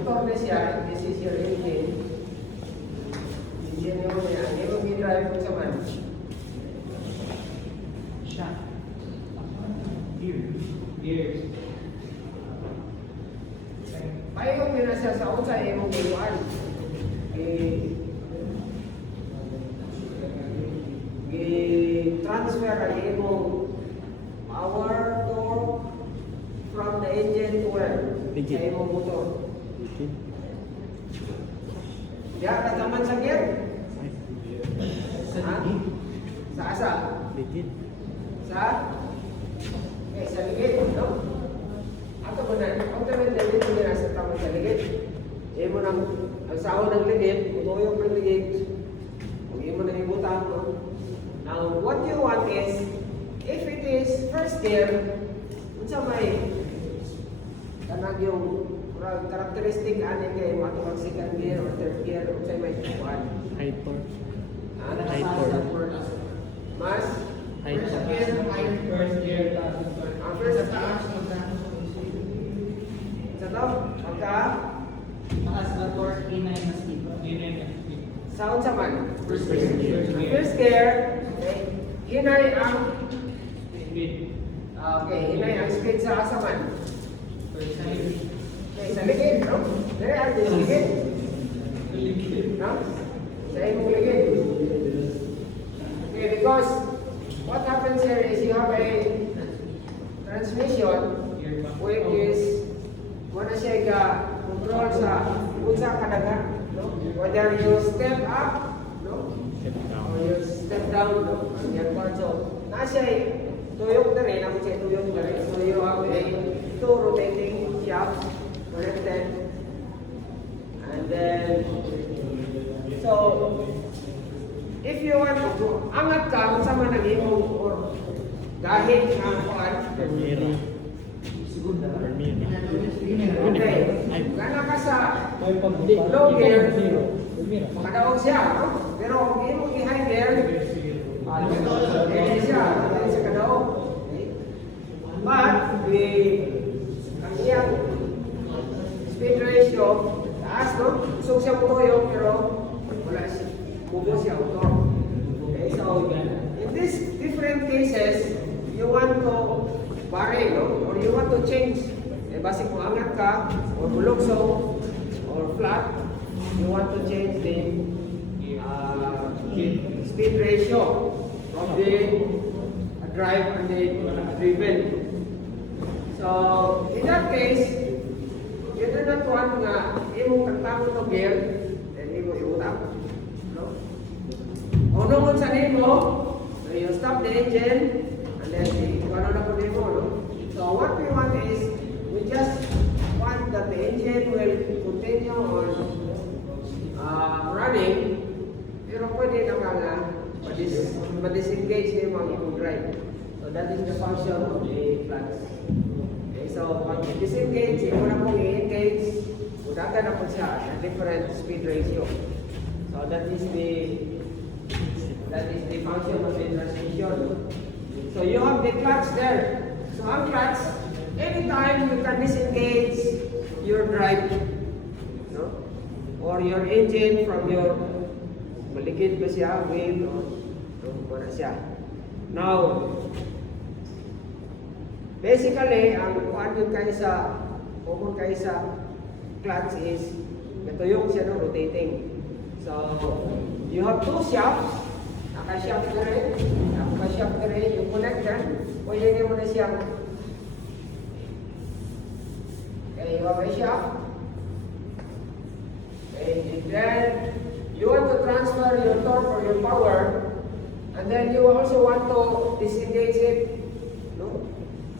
motor na siya, this is your engine. Engine mo niya, hindi mo i-drive mo sa man. Siya. Gears. Payong nila siya sa unsay imong giluan. Transfer ang imong power torque from the engine to where? Sa imong motor. Diya ka naman sa gear? Ha? Sa asa? Sa? Okay, sa ligid, no? Ato mo na, ang taman na dito nila sa tamang sa ligid. Iyan mo ang sahod ng ligid, utuyong ng ligid. Huwag mo nang ibutang, no? Now, what you want is, if it is first gear, unsa may tanag yung characteristic anin kay matulog second gear or third gear, unsa may kuan? High torque. High torque. Mas? High First torque. gear, first gear, Ang first sa taas, sa to, pagka, taas na torque, inay na speed. sound sa man. First gear. First gear, okay, hinay ang, Speed. okay, hinay ang speed sa asa man. First gear. Okay, sa ligid, no? There are the ligid, no? Sa imong ligid. Okay, because what happens here is you have a transmission which is muna siya ga-control sa unsa kadaga, no? Whether you step up, no? Step down. Or you step down, no? Ang yan part. So, nasa tuyok na rin, ako siya tuyok na rin. So, you have a two rotating shafts connected. And then, so, if you want to angat ka, kung sa man nag-imong or dahil nga kuan, Bermuda. okay, gana ka sa low gear, makadaog siya, no? Pero kung imong i-high gear, hindi siya, hindi siya kadaog. Okay? But, ang iyang speed ratio, taas, no? Gusto siya putoyo, pero wala siya. Bubo siya, auto. Okay, so, in these different cases, you want to vary, no? Or you want to change. Eh, basi kung angat ka, or bulugso, or flat, you want to change the speed ratio of the drive and the driven. So, in that case, you do not want nga imong kagtamo to gear, then imo iutang. No? O nung sa nimo, so you stop the engine, and then ano na po nimo, no? So what we want is, we just want that the engine will continue on running, pero pwede naman nga ma-disengage nimo ang imong drive. So that is the function of the clutch. Okay, so pag disengage, imo na pong i-engage, udagan na po siya at different speed ratio. So that is the function of the transmission. So you have the clutch there. So ang clutch, anytime you can disengage your drive, no? Or your engine from your malikid ba siya, wheel, no? Wala siya. Now, basically, ang kuhaan yun kayo sa, common kayo sa clutch is, natuyok siya, no? Rotating. So, you have two shafts, naka-shaft na rin, naka-shaft na rin, you connect them, pwede nyo mo na siyang, okay, you have a shaft, okay, and then, you want to transfer your torque or your power, and then you also want to disengage it, no?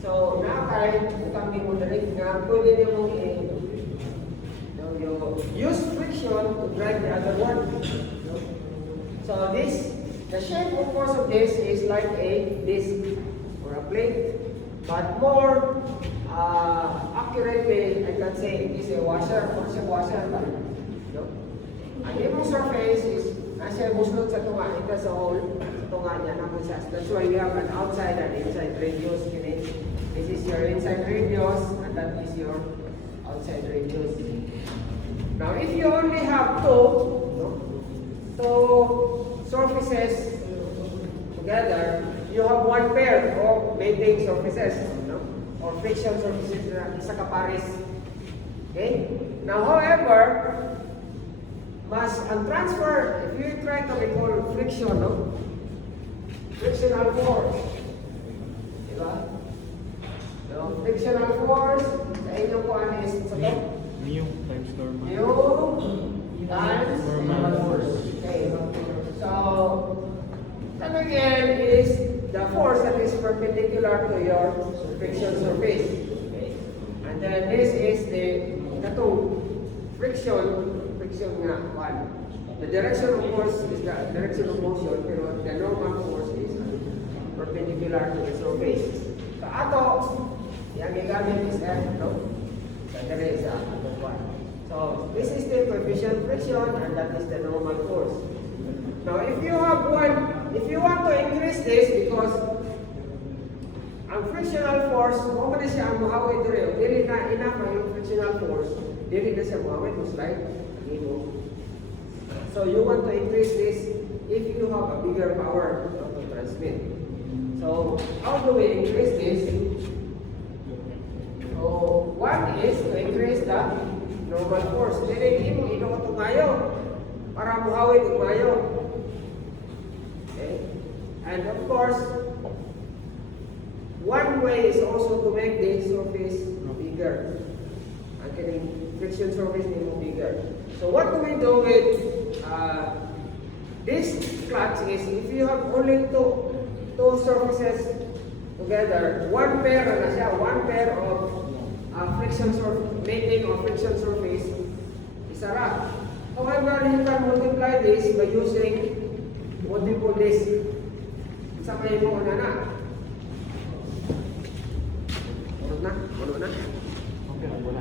So, nakakay, utang mo na rin nga, pwede nyo mong you use friction to drive the other one. No? So the shape of course of this is like a disc or a plate, but more accurately I can say it is a washer. What's a washer? No? Ang imong surface is nasa buslot sa tunga, ito sa hole, tunga niya na siya. That's why we have an outside and inside radius. This is your inside radius and that is your outside radius. Now, if you only have two surfaces together, you have one pair of bending surfaces, or friction surfaces na isa kapares. Okay? Now, however, ang transfer, if you try to recall friction, frictional force, diba? Frictional force, sa inyong kuhan is, Mu times normal. mu times Normal force. Okay. So, that again is the force that is perpendicular to your friction surface. Okay. And then this is the friction nga, one. The direction of force is the direction of motion, pero the normal force is perpendicular to the surface. So, ato, yung gigamit is F, Sa dire sa ato one. So, this is the coefficient friction, and that is the normal force. Now, if you want to increase this, because ang frictional force, mo na siya ang muhawid dire, dili na enough ang frictional force, dili na siya muhawid, mo slide, so you want to increase this if you have a bigger power to transmit. So, how do we increase this? So, one is to increase the normal force. Dili mo inuot mayo para muhawid og mayo. Okay? And of course, one way is also to make the surface bigger. Ang kining friction surface nimo bigger. So what do we do with this clutch is if you have only two surfaces together, one pair na siya, one pair of friction surface, mating of friction surface, isara. However, you can multiply this by using multiple disc. Sa may mo na. Ano na? Okay, wala.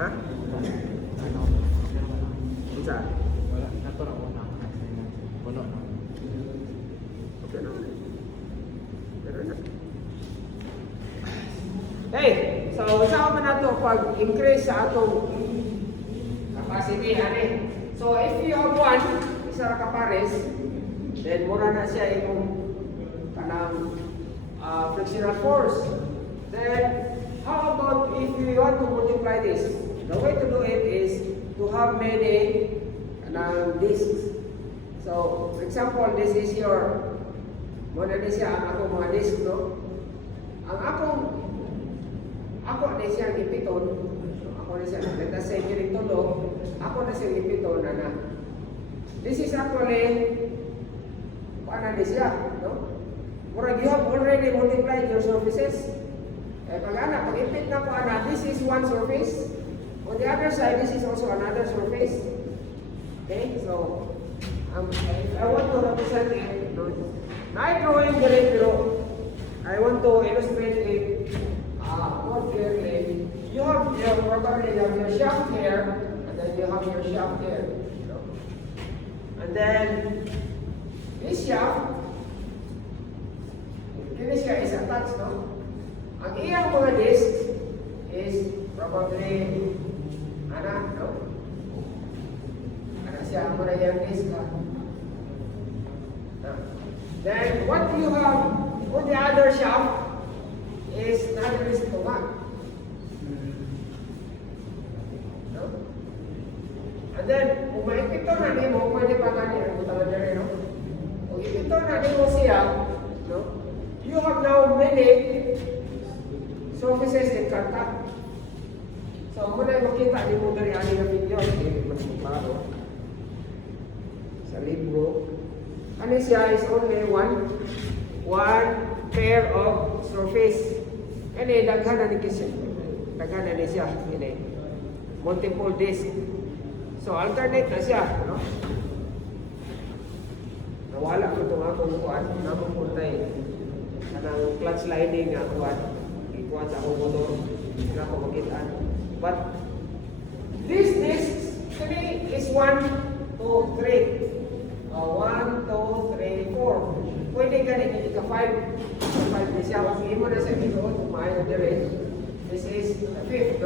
Ha? Isa? Wala. Natural wala. Wala. Okay na. Pero na. Okay, so sama na ito pag-increase sa atong capacity, ani. So if you have one, isa ra ka pares, then mura na siya yung kanang frictional force. Then, how about if you want to multiply this? The way to do it is to have many discs. So, for example, this is your, muna ni siya ang akong mga disc, Ang ako na siya ang ipiton, ako na siya, let us say, tulo, ako na siya ang ipiton, This is actually, paano ni siya, Murag, you have already multiplied your surfaces. Pag-ipit na po, this is one surface. On the other side, this is also another surface. Okay, so, I want to represent it. Na-drawing direct, pero I want to illustrate it more clearly. You have your shaft here, and then you have your shaft here. And then, this shaft, this here is attached, Ang iyang mga disc is probably, siya ang mga iyang disc, Then, what you have for the other shaft is not this ito nga. And then, kung maipito na nimo, pwede pa nga niya, kung tawag dyan, Kung ipito na nimo siya, you have now many surfaces in contact. So, muna makita ni mo dari ani na video, mas klaro. Sa libro. Ano siya is only one pair of surface. Ini daghan na ni kisya. Daghan na ni siya. Ini. Multiple disc. So, alternate na siya. Nawala ko itong akong kuwan. Namang puntay. Kanang clutch lining nga kuwan. Ikuwan sa akong motor. Hindi ako makitaan. But, this disc, today is 1, 2, 3. 1, 2, 3, 4. Pwede ganit, hindi ka 5. 5 na siya. Sige mo na sa video, tumayo dire. This is the 5th,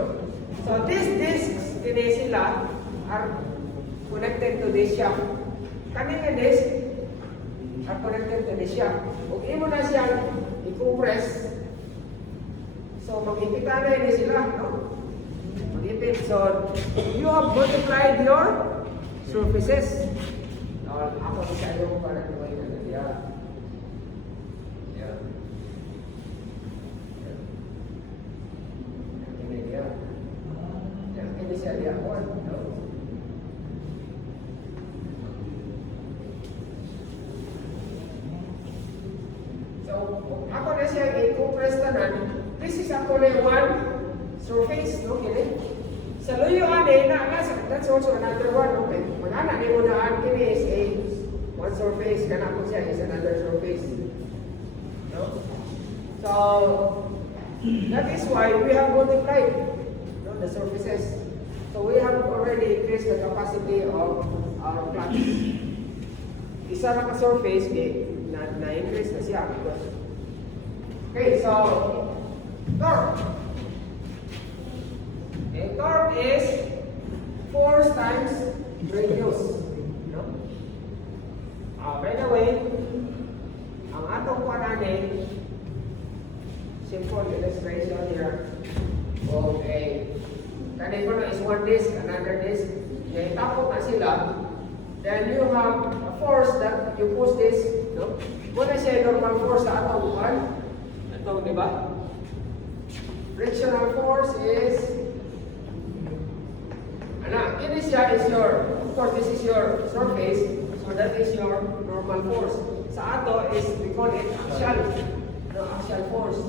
So, this disc kini sila are connected to this shaft. Kani nga disc are connected to this shaft. Kung imo na siyang i-compress, so mag-ipita na yun sila, no? Mag-ipit. So, you have multiplied your surfaces. Ako sa iyo para tuloy na niya. Yeah. Ini dia. Yang ini siya dia kuan, no? So, ako na siya i-compress tanan. This is actually one surface, no? Kini. Sa luyuan that's also another one, okay? Manana ni mo daan kini is a one surface, kana po siya is another surface. No? So, that is why we have multiplied, no, the surfaces. So we have already increased the capacity of our plants. Isa na ka-surface, na-increase na siya. Okay, so, torque. Okay, torque is force times radius. No? By the way, ang atong panani, simple illustration here. Okay. Kanina na is one disc, another disc. Kaya tapos na sila, then you have a force that you push this, no? Muna siya yung normal force sa atong buwan. Itong, di ba? Frictional force is ini siya is your, of course this is your surface, so that is your normal force. Sa ato is, we call it axial, no, axial force.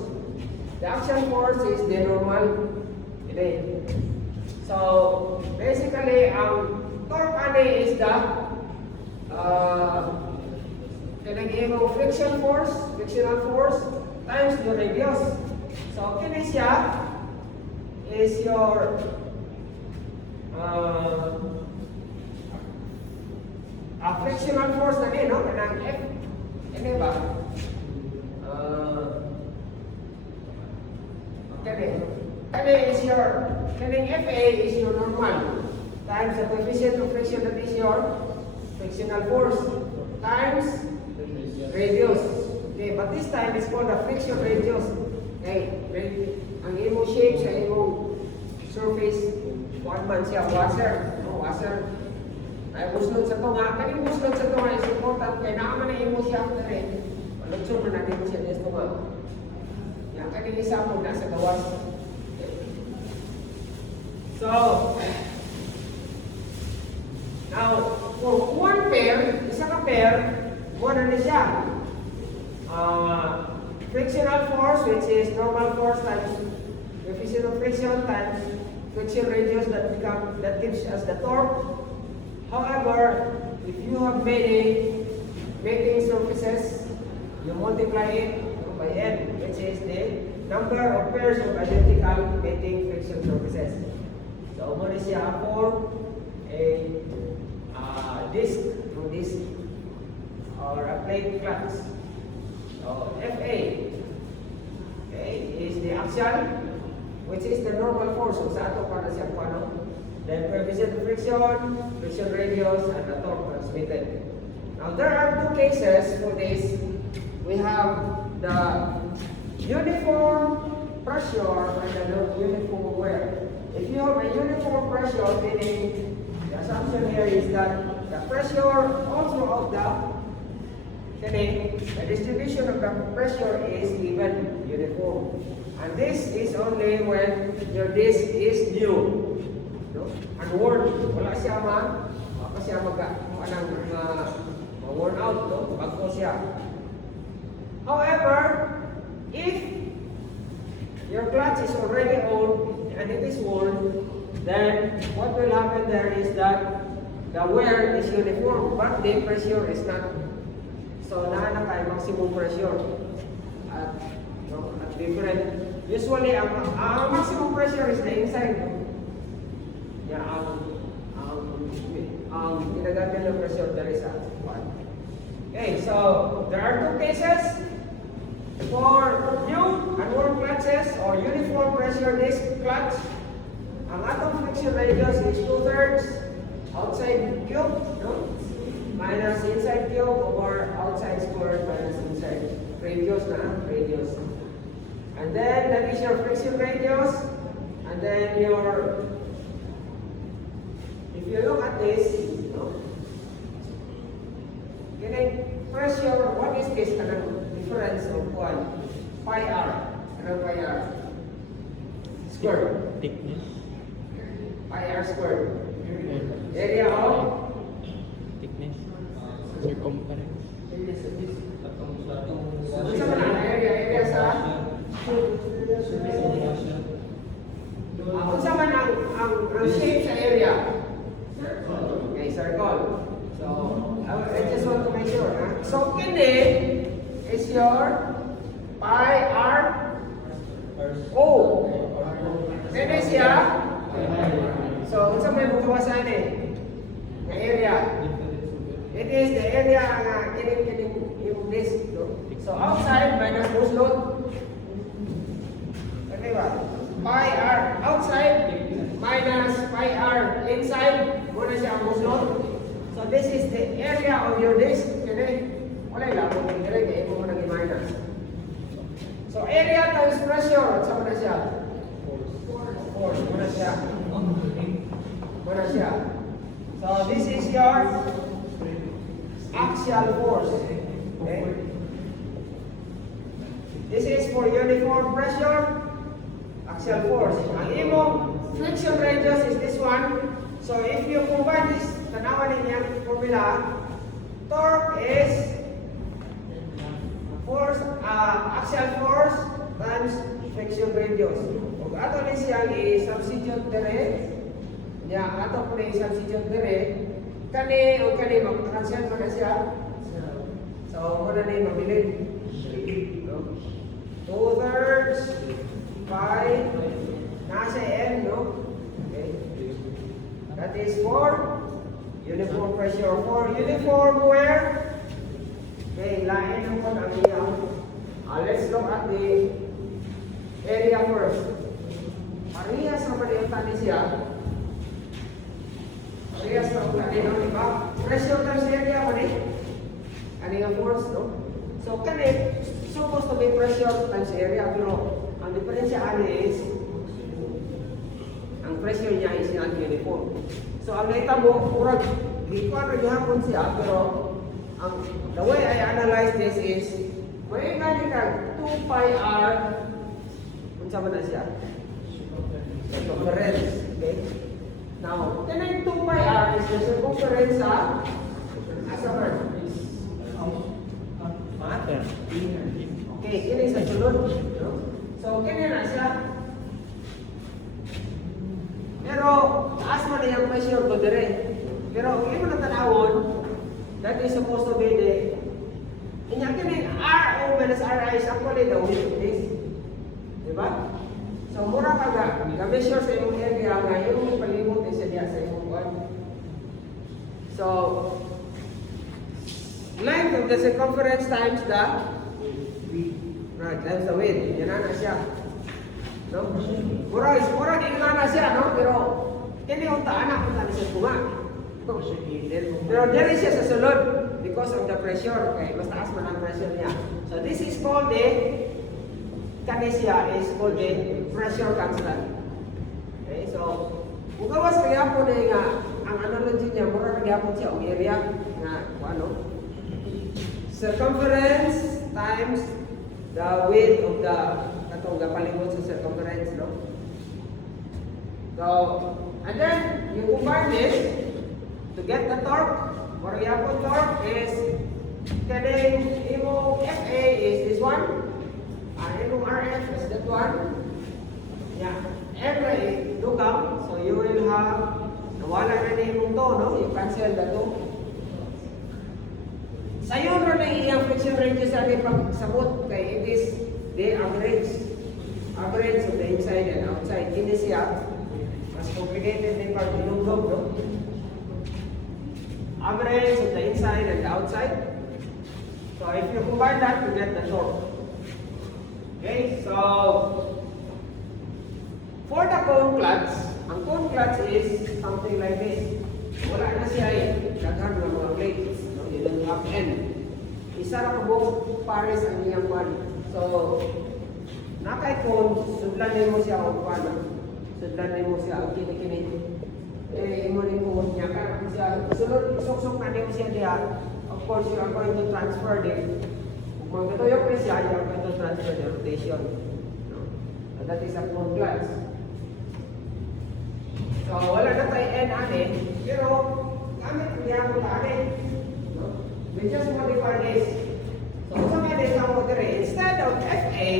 The axial force is the normal, ini. So, basically, ang torque ani is the kinag-imo frictional force times the radius. So, kini siya is your frictional force na din, no? Kanang F. Ano ba? Kani is your, kaning FA is your normal times the coefficient of friction, that is your frictional force times radius. Okay, but this time it's called a friction radius. Okay, ang imo shape sa imo surface, one man siya, washer. No, washer. Ay buslot sa tunga. Kaning buslot sa tunga is important kay naaman na imo siya after it. Malutsog na natin mo siya sa tunga. Yan, kaning isa po nasa gawas. So, now, for one pair, isa ka pair, muna na siya. Frictional force, which is normal force times coefficient of friction times friction radius that gives us the torque. However, if you have many mating surfaces, you multiply it by n, which is the number of pairs of identical mating friction surfaces. So, muna siya for a disc or a plate flux. So, FA, okay, is the axial, which is the normal force. So, sa ato para siya paano. Then, coefficient of friction radius, and the torque transmitted. Now, there are two cases for this. We have the uniform pressure and the uniform wear. If you have a uniform pressure, meaning the assumption here is that the pressure also of the distribution of the pressure is even uniform. And this is only when your disc is new, no? Unworn. Wala siya ma-worn out, no? Bago siya. However, if your clutch is already old and it is worn, then what will happen there is that the wear is uniform, but the pressure is not. So, nahanap tayo maximum pressure at, no, at different. Usually, ang maximum pressure is the inside. Yeah, ang ginagamit ng pressure there is at 1. Okay, so there are two cases for new and worn clutches or uniform pressure disc clutch. Ang atong friction radius is 2/3 outside cube, no? Minus inside cube over outside squared minus inside radius na, radius. And then that is your friction radius. And then your, if you look at this, no? Getting pressure, what is this kind of difference of one? Pi r. Ano pi r? Squared. Thickness. Pi r squared. Area of Thickness. Circumference. Unsa man ang area sa unsa man ang shape sa area? Okay, circle. So, I just want to make sure, ha? So, kini is your pi r o. Kini siya. So, unsa may bukawasan nga area? It is the area nga kining yung this, no? So outside minus buslot. Okay ba? Pi r outside minus pi r inside. Muna siya ang buslot. So this is the area of your disc. Kini wala lang kung dire kay mo nang i-minus. So area times pressure, sa muna siya. Force. Muna siya. Muna siya. So this is your axial force. Okay? This is for uniform pressure, axial force. Ang imong friction radius is this one. So if you combine this, tanawan ninyang formula, torque is force, axial force times friction radius. Kung ato ni siyang i-substitute dire, ato po na i-substitute dire, kani o kani mag-cancel mo na siya. So, muna na yung mabilin. 2/3 pi nasa n, no? Okay. That is for uniform pressure. For uniform wear, okay, lain mo ang iyang. Let's look at the area first. Parehas naman yung tani siya. Parehas na kung ano, di ba? Pressure times area mo ano yung force, no? So, supposed to be pressure times area, pero ang diferensya is, ang pressure niya is not uniform. So, ang naitabo, kurang, di ko ano yung hapon siya, pero the way I analyze this is, may gani ka, 2 pi r, unsa man na siya? Circumference, okay? Now, kanang 2 pi r is the circumference sa asaman. Yeah. Okay, kini sa sulod. No? So, kini na siya. Pero, taas man na yung pressure to dire. Pero, kung hindi mo natanawon, that is supposed to be the inya kini RO minus RI is actually the width of this. Diba? So, mura ka ga-measure sa imong area nga yung palimot sa diya sa imong one. So, length of the circumference times the times the width. Yan na siya. No? Mura di na siya, no? Pero kini unta anak unta ni siya bunga. Pero diri siya sa sulod because of the pressure. Okay, mas taas man ang pressure niya. So this is called the kanesya is called the pressure constant. Okay, so kung gawas kagapon nga ang analogy niya mura kagapon siya ang area nga ano circumference times the width of the katong gapalimot sa circumference, no? So, and then you combine this to get the torque. What we have torque is kaning imong FA is this one, and imong RF is that one. Yeah, every lugam, so you will have nawala na ni imong to, no? You cancel the two. Sayon na iyang friction radius sa pagsabot kay it is the average of the inside and outside. Kini siya mas complicated din part yung log, no? Average of the inside and the outside. So if you combine that, you get the torque. Okay, so for the cone clutch, ang cone clutch clutch is something like this. Wala na siya eh. Daghan ng mga plates. No? Yun ang up end. Isa na kabuk pares ang iyang one. So, nakay kung sudlan din mo siya o paano. Sudlan din mo siya ang kini-kini. Eh, imo rin po niya ka. Sunod, sok-sok na din mo siya diya. Of course, you are going to transfer din. Kung magkatuyok na siya, you are going to transfer the rotation. No? So, that is a full clutch. So, wala na tayo N ane, pero gamit niya mo ane. No? We just modify this. So, sa mga dito mo dire, instead of FA,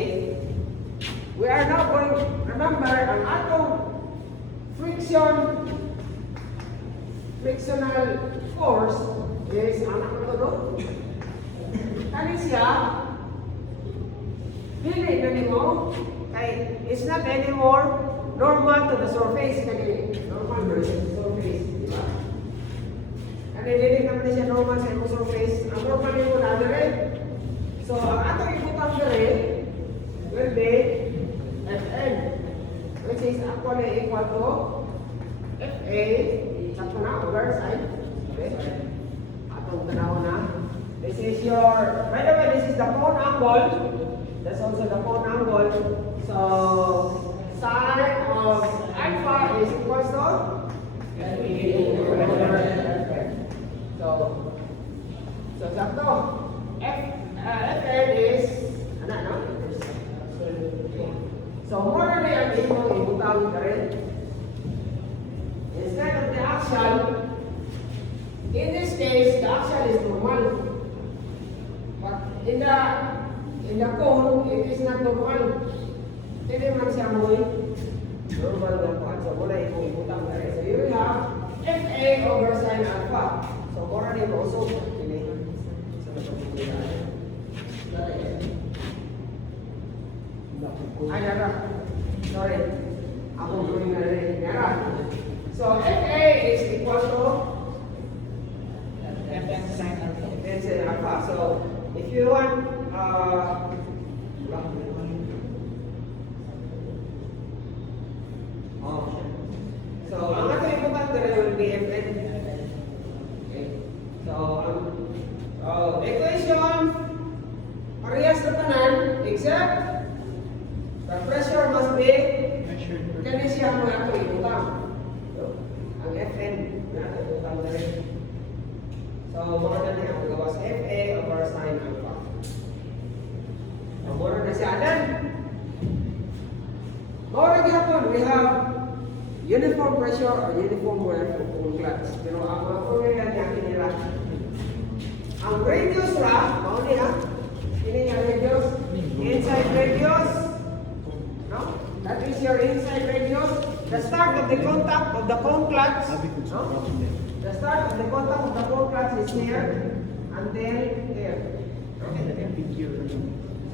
we are now going, remember, ang atong frictional force is, anak ko to, kani siya, dili na nimo, kay it's not anymore normal to the surface, kani normal versus surface, di ba? Kani dili naman siya normal sa imong surface, ang normal nimo na dire. So, ang atong ibutang dire will be Fn, which is actually equal to Fa, sakto na, over side. Okay? Atong tanaw na. This is your, by the way, this is the cone angle. That's also the cone angle. So, sine of alpha is equal to so sakto. Fn is, ano, no? So, more na yung imong ibutang ka rin. Instead of the axial, in this case, the axial is normal. But in the cone, it is not normal. Hindi man siya mo normal na po. So, muna imong ibutang ka rin. So, you will have Fa over sine alpha. So, more na yung also. Ay, nara. Sorry. Ako gawin na rin. Nara. So, Fa is equal to Fn sin alpha. Fn sin alpha. So, if you want, so, ang ating ibutang dire will be Fn. Okay. So, equation, parehas na tanan, except the pressure must be kani siya mo ato ibutang. So, ang Fn na ato ibutang dire. So, mga na niya ang gawas Fa over sine alpha. So, mura na siya anan. Mura gyapon, we have uniform pressure or uniform wear for full clutch. Pero ang mga formula niya kinila. Ang radius ra, mao ni ha. Kini nga radius, inside radius. No? That is your inside radius. The start of the contact of the cone clutch. No? The start of the contact of the cone clutch is here until here. Okay.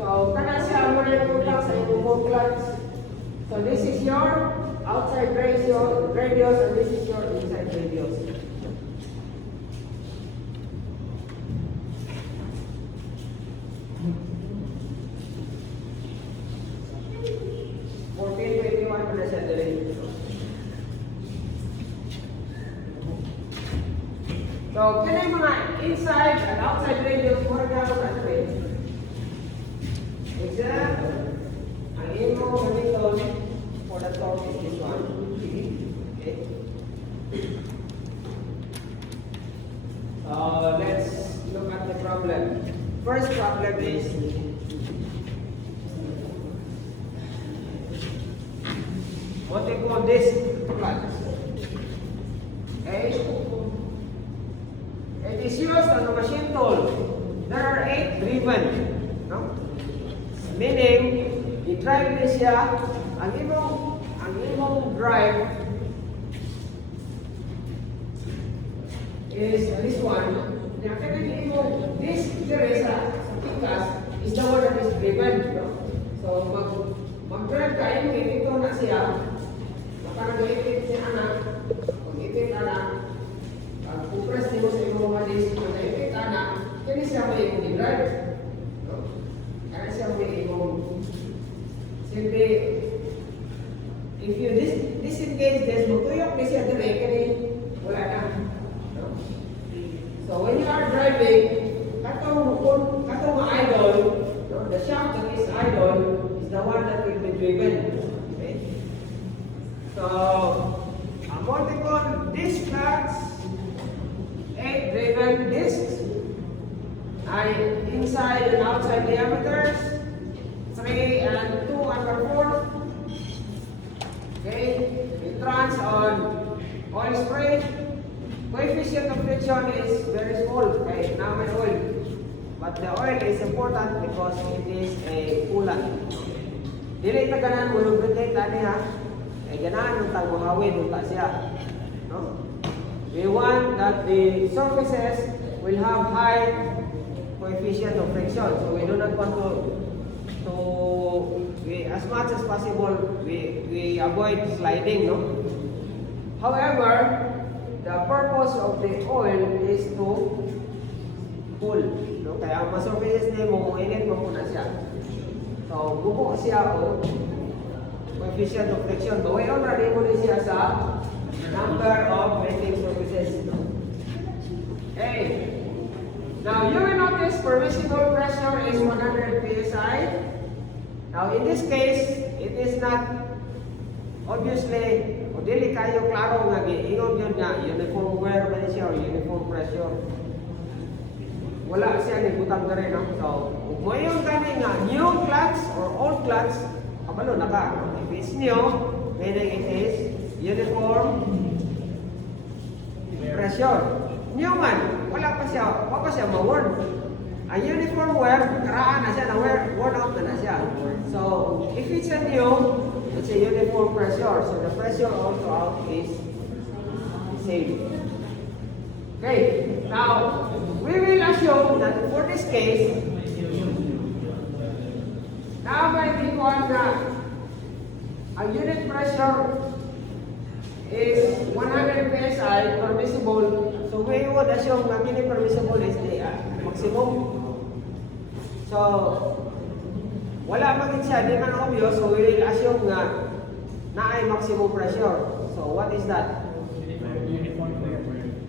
So, kana siya mo na contact sa imong cone clutch. So, this is your outside radius and this is your inside radius. So, kaya yung mga inside and outside radius, more gano'n at way. Example, ang imo ganito for the torque is this one. Okay. Let's look at the problem. First problem is what they call this clutch. Okay. It is used on a machine tool. There are 8 driven. No? Meaning, i-drive na siya, ang imong drive is this one. This here sa tikas is the one that is driven. No? So, mag-drive ka, yung ito na siya, makarag-ipit si anak, mag-ipit anak, pag-compress nimo sa imong mga disc, mag-ipit anak, kaya siya may imong i-drive. No? Kaya siya may imong simple, if you disengage this, magtuyok ni sliding, katong idle, no, the shaft that is idle is the one that will be driven. Okay? So, multiple disc clutch, 8 driven discs, inside and outside diameters, 3 and 2 1/4. Okay, it runs on oil spray. Coefficient of friction is very small. Okay, now may oil. But the oil is important because it is a coolant. Dili ta ganan mo lubricate ani ha. Ay ganahan tang buhawin unta siya. No? We want that the surfaces will have high coefficient of friction. So we do not want as much as possible we avoid sliding, no? However, the purpose of the oil is to cool, no? Kaya ang surfaces niya mo init mo muna siya. So buko siya o coefficient of friction. Bawayon ra din mo din siya sa number of melting surfaces. Okay. Now you will notice permissible pressure is 100 psi. Now in this case, it is not obviously o dili kayo klaro nga giingon yun nga uniform wear ba siya or uniform pressure. Wala siya ni butang dere, no? So ug moyon gani nga new clutch or old clutch kabalo na ka. If it's new, meaning it is uniform pressure. New man, wala pa siya ma-worn. Ang uniform wear, karaan na siya, worn out na siya. So, if it's a new, it's a uniform pressure. So, the pressure also out is same. Okay, now, we will assume that for this case, now may ikuan na ang unit pressure is 100 psi permissible. So we would assume na kini permissible is the maximum. So wala man siya, di man obvious, so we will assume nga na ay maximum pressure. So what is that?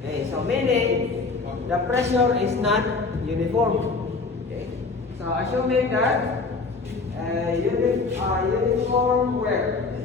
Okay, so meaning the pressure is not uniform. Okay, so assuming that uniform wear.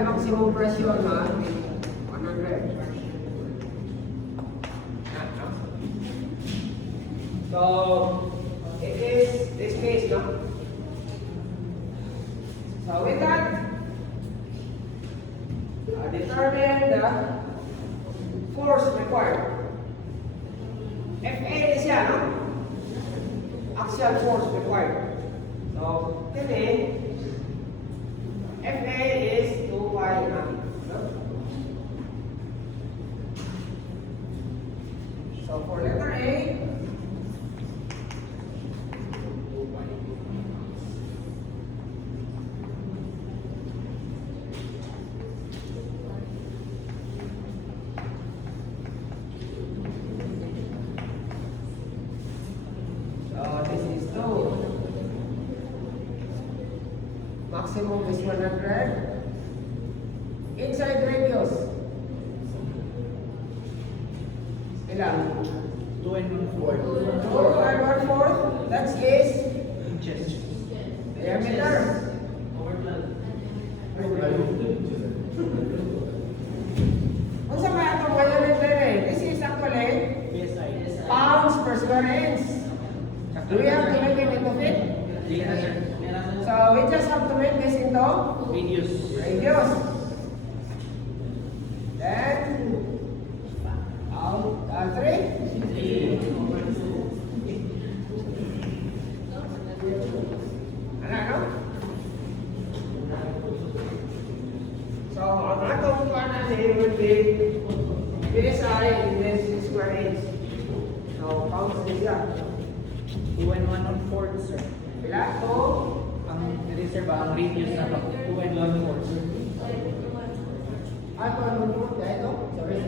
Maximum pressure na 100. So it is this case, no? So with that, determine the force required. FA is yan, no? Axial force required. So today, FA is 2 pi r. So for letter A, this is 2. Maximum is 100. Inside radius. Ilan? 2 and 1/4. 2 and 1/4. That is Inches. diameter. Kung sa kaya itong violent dire, this is actually PSI. pounds per square inch. Do we have to make it into feet? So we just have to make this into Radius. radius. Then out 3. in this square inch. So, count din siya. 2 and 1 on 4, sir. Pila? So, Ang dili, sir, ba ang radius na to? 2 and 1 4, sir. ato ano mo? Kaya ito? Sorry.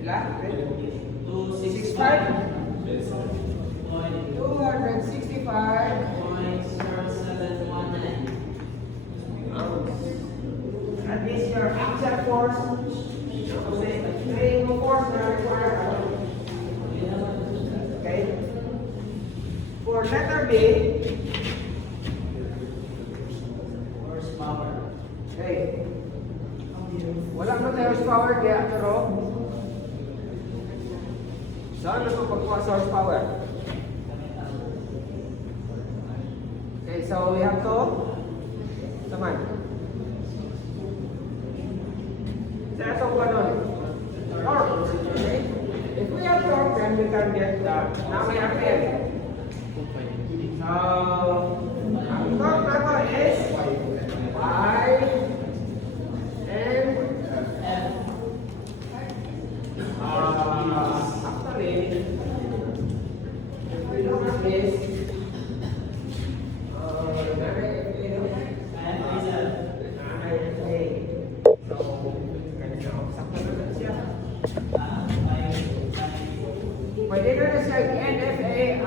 Pila? 265? 265 that is your axial force. Three force na required. Okay. For letter B, Horsepower. okay. Wala mo tayo horsepower kaya pero saan na pagkuha sa horsepower? Okay, so we have to saman. Sa itong ganun. Torque. Okay? If we have torque, then we can get the now we have it. So, ang torque na to is 5 and actually, if we look at this, pwede na na siya NFA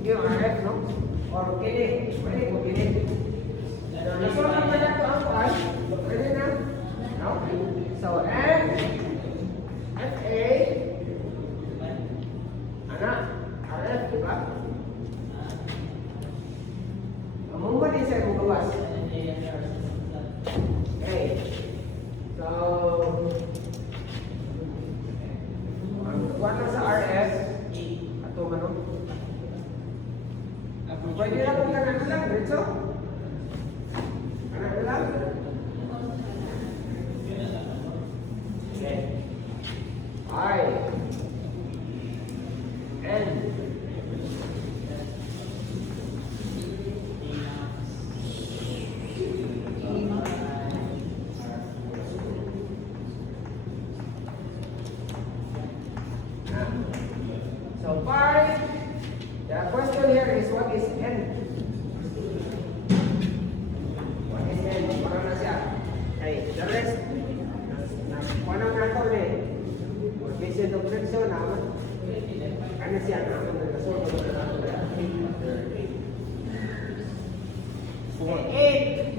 yung RF, no? Or kini, pwede mo kini. Nasulat na na ito ang kuhan, pwede na. No? So, NFA RF, diba? Among ba din sa imong gawas? Okay. So, ang kuha na sa RF, ato ano? Pwede na kung kanan na lang, Ritso? Kanan na lang? Okay. I N So 5, the question here is what is N? What is N? Para na siya. Okay, the rest, panang nato ni, coefficient of friction naman. Ano siya naman, nagkasunod na nato na. 8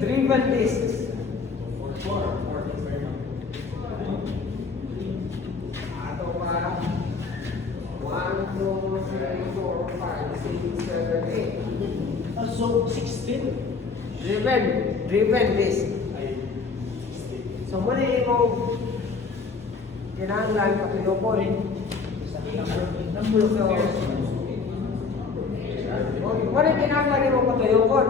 driven discs. Ato pa 1, 2, 3, 4, 5, 6, 7, 8. So, 16. Driven disc. So muna mo kinahanglan kapinupon. Number of pairs. Muna kinahanglan mo patuyokon.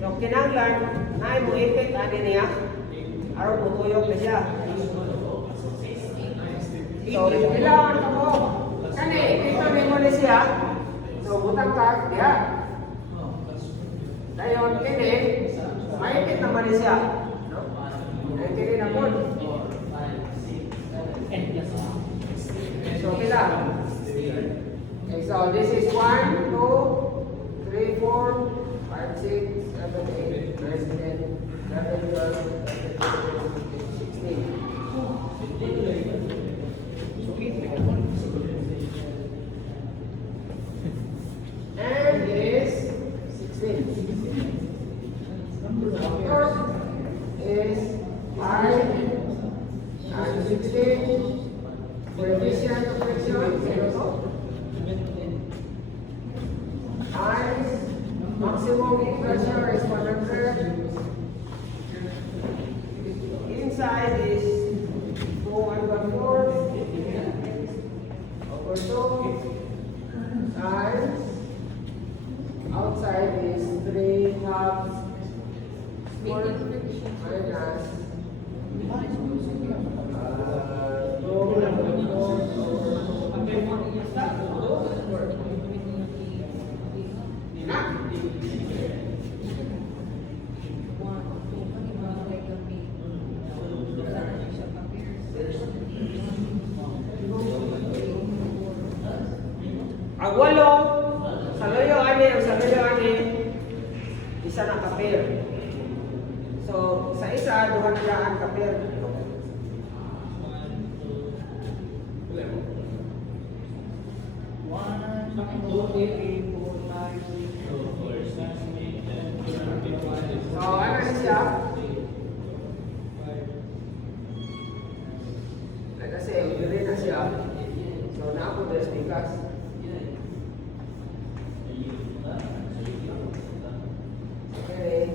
So kinahanglan na mo ipit ani niya aron mutuyok na siya. So kailangan ka mo. Kani ito ni mo ni siya. So butang ka diha. Dayon kini maipit naman ni siya. No? Ay kini na po. So pila? Okay, so this is 1, 2, 3, 4, 5, 6, 7, 8, 9, 10, 11, 12, 13, 14, 16. And is 16. Torque is 5 and 16. Coefficient of friction 0. Times maximum pressure is 100. Inside is 4 and 1/4 over 2 Pag walo, sa loyo ani, isa na kapir. So, sa isa, duha na daan kapir. So, ano na siya? Kasi, yun na siya. So, naako na speakers. Okay.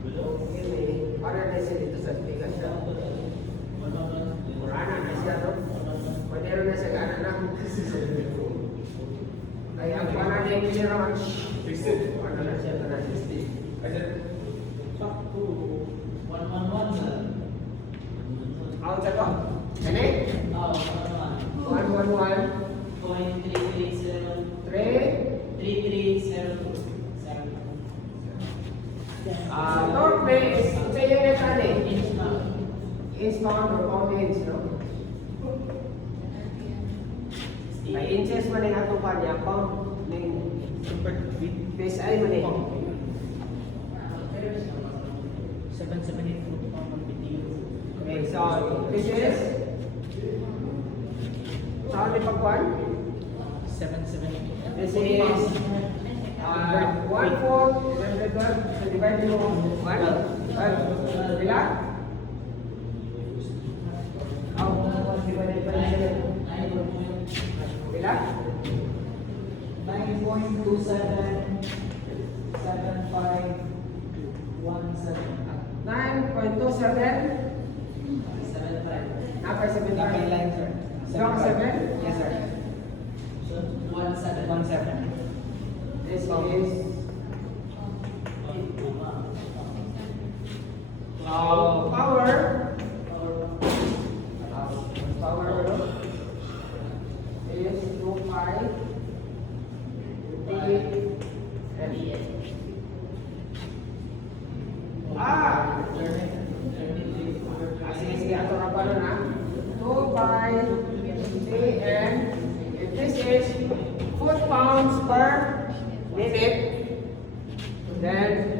Okay. Para na siya dito sa speakers siya. Murana na siya, no? Pwede na siya gana na. Kaya ang para na yung naman. Ano na siya, na 60. Out sa ko. Kani? 111 North base, sa iyo na siya inch pound or pound inch, no? May inches man yung atong kanya, pound base ay man eh. 778 pound video. Okay, so this is saan ni pagkuhan? 778. This is 1/4, so divide mo 1, bila? How? Divided by 7. Bila? 9.27 Napay 7 line, sir. 7? Yes, sir. 17. This is power is 2 pi and sige, ato na pa na 2 pi and if this is foot-pounds per minute, then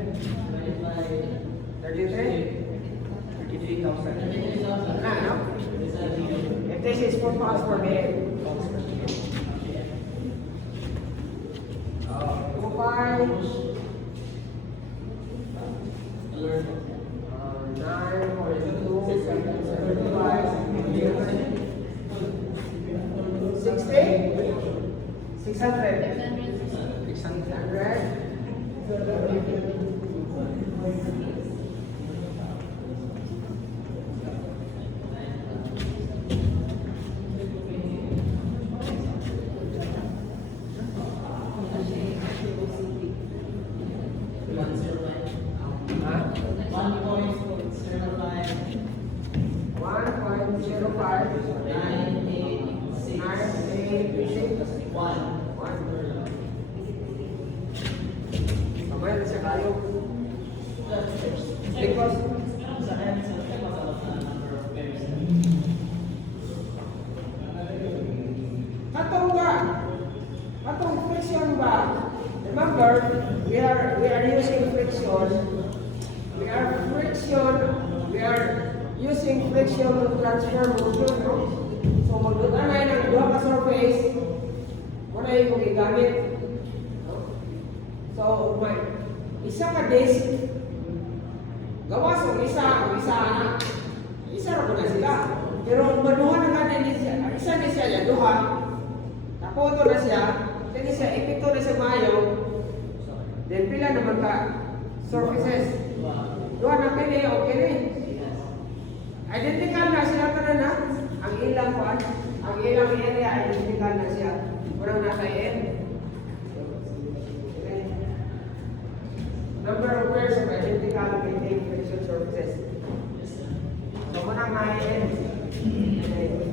33,000. Na, no? If this is 4 pounds per minute, 2 pi 1.05 Mamaya na siya kayo. Because katong friction ba? Remember, we are using friction. We are using friction to transfer motion, no? So magdutanay ng duha ka surface, muna yung magigamit. No? So, may isa ka disk, gawas o isa anak, isa na po na sila. Pero maduha na ganyan siya, isa na siya niya, duha, napoto na siya, then siya, ipito na siya mayo, then pila naman ka surfaces. Duha na pili, okay rin. Identical na sila ka na, ang ilang area, identical na siya. Walang nasa end. Okay. Number of pairs of identical maintained friction surfaces. So, walang nasa end. Okay.